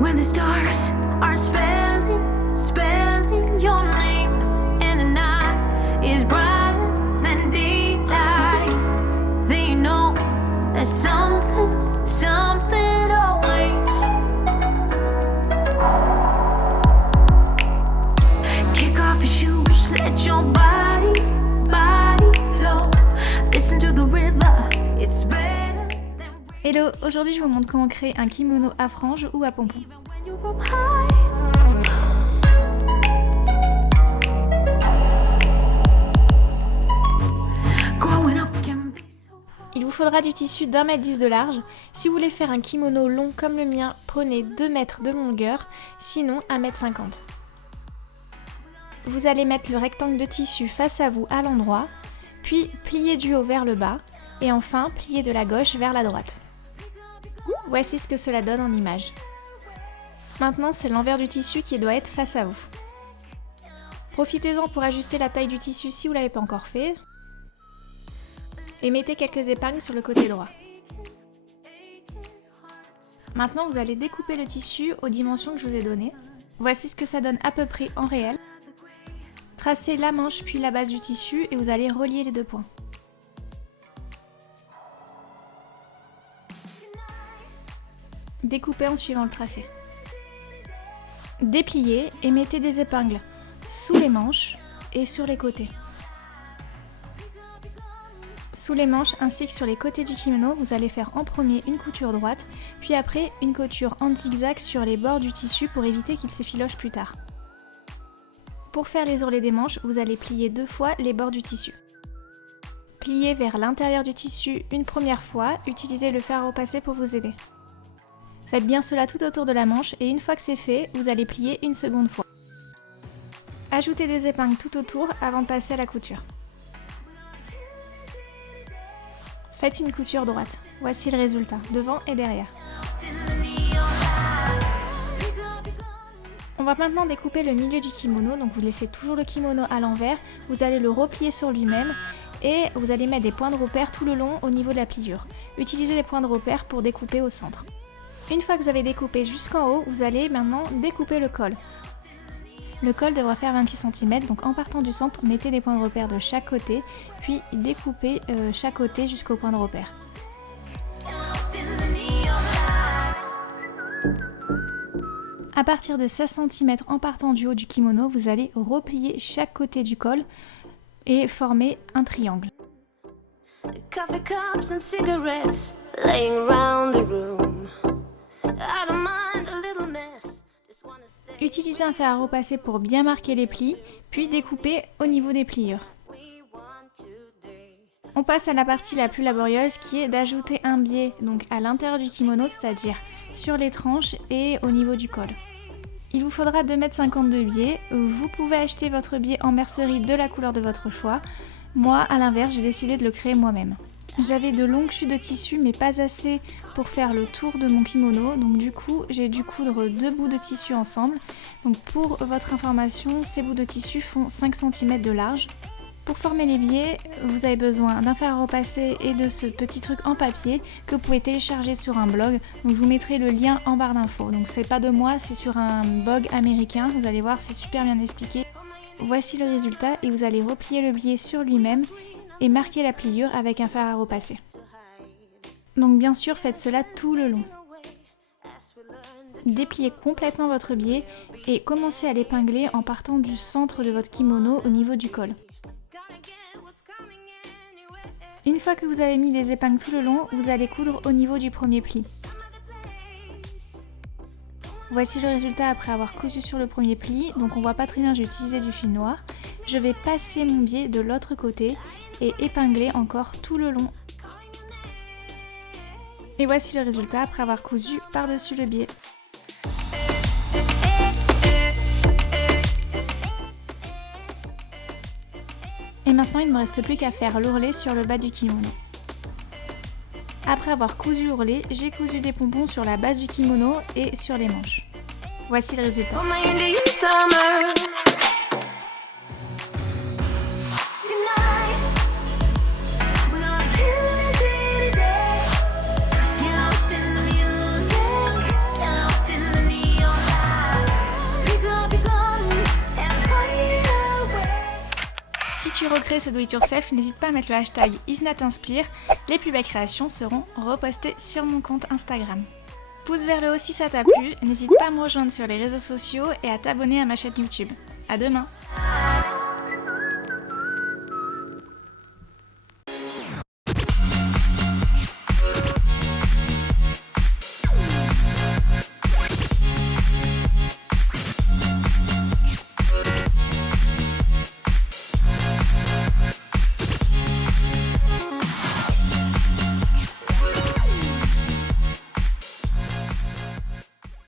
When the stars are spelling your name, and the night is brighter than daylight, then you know that something awaits. Kick off your shoes, let your body flow. Listen to the river, it's better than. Hello, aujourd'hui je vous montre comment créer un kimono à franges ou à pompons. Il vous faudra du tissu d'1,10 m de large. Si vous voulez faire un kimono long comme le mien, prenez 2 mètres de longueur, sinon 1,50 m. Vous allez mettre le rectangle de tissu face à vous à l'endroit, puis plier du haut vers le bas, et enfin plier de la gauche vers la droite. Voici ce que cela donne en image. Maintenant, c'est l'envers du tissu qui doit être face à vous. Profitez-en pour ajuster la taille du tissu si vous ne l'avez pas encore fait. Et mettez quelques épingles sur le côté droit. Maintenant, vous allez découper le tissu aux dimensions que je vous ai données. Voici ce que ça donne à peu près en réel. Tracez la manche puis la base du tissu et vous allez relier les deux points. Découpez en suivant le tracé. Dépliez et mettez des épingles sous les manches et sur les côtés. Sous les manches ainsi que sur les côtés du kimono, vous allez faire en premier une couture droite, puis après une couture en zigzag sur les bords du tissu pour éviter qu'il s'effiloche plus tard. Pour faire les ourlets des manches, vous allez plier 2 fois les bords du tissu. Pliez vers l'intérieur du tissu une première fois, utilisez le fer à repasser pour vous aider. Faites bien cela tout autour de la manche et une fois que c'est fait, vous allez plier une seconde fois. Ajoutez des épingles tout autour avant de passer à la couture. Faites une couture droite. Voici le résultat, devant et derrière. On va maintenant découper le milieu du kimono, donc vous laissez toujours le kimono à l'envers, vous allez le replier sur lui-même et vous allez mettre des points de repère tout le long au niveau de la pliure. Utilisez les points de repère pour découper au centre. Une fois que vous avez découpé jusqu'en haut, vous allez maintenant découper le col. Le col devra faire 26 cm, donc en partant du centre, mettez des points de repère de chaque côté, puis découpez chaque côté jusqu'au point de repère. À partir de 16 cm en partant du haut du kimono, vous allez replier chaque côté du col et former un triangle. Coffee cups and cigarettes laying around the room. I don't mind a little mess. Utilisez un fer à repasser pour bien marquer les plis, puis découper au niveau des pliures. On passe à la partie la plus laborieuse qui est d'ajouter un biais donc à l'intérieur du kimono, c'est-à-dire sur les tranches et au niveau du col. Il vous faudra 2,50 m de biais. Vous pouvez acheter votre biais en mercerie de la couleur de votre choix. Moi, à l'inverse, j'ai décidé de le créer moi-même. J'avais de longues chues de tissu mais pas assez pour faire le tour de mon kimono, donc du coup j'ai dû coudre 2 bouts de tissu ensemble. Donc pour votre information, ces bouts de tissu font 5 cm de large. Pour former les biais, vous avez besoin d'un fer à repasser et de ce petit truc en papier que vous pouvez télécharger sur un blog. Donc je vous mettrai le lien en barre d'infos. Donc c'est pas de moi, c'est sur un blog américain, vous allez voir, c'est super bien expliqué. Voici le résultat et vous allez replier le biais sur lui-même et marquer la pliure avec un fer à repasser. Donc bien sûr, faites cela tout le long. Dépliez complètement votre biais et commencez à l'épingler en partant du centre de votre kimono au niveau du col. Une fois que vous avez mis des épingles tout le long, vous allez coudre au niveau du premier pli. Voici le résultat après avoir cousu sur le premier pli, donc on voit pas très bien, j'ai utilisé du fil noir. Je vais passer mon biais de l'autre côté et épingler encore tout le long. Et voici le résultat après avoir cousu par-dessus le biais. Et maintenant il ne me reste plus qu'à faire l'ourlet sur le bas du kimono. Après avoir cousu l'ourlet, j'ai cousu des pompons sur la base du kimono et sur les manches. Voici le résultat. créer ce do-it-yourself, n'hésite pas à mettre le hashtag IsnatInspire. Les plus belles créations seront repostées sur mon compte Instagram. Pouce vers le haut si ça t'a plu, n'hésite pas à me rejoindre sur les réseaux sociaux et à t'abonner à ma chaîne YouTube. À demain!